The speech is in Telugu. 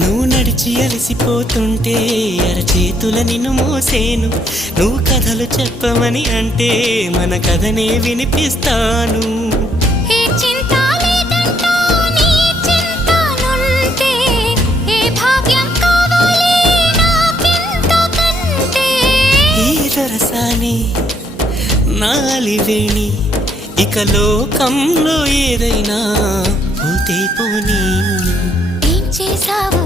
నువ్వు నడిచి అలసిపోతుంటే అరచేతుల నిన్ను మోసేను. నువ్వు కథలు చెప్పమని అంటే మన కథనే వినిపిస్తాను. ఏ చింత లేదంటా నీ చింతనుంటే ఏ భాగ్యం కావాలి నాకెంతకంటే. ఈ దొరసాని నాలివేణి ఇక లోకంలో ఏదైనా పోతే పోనీ. ఏం చేసావు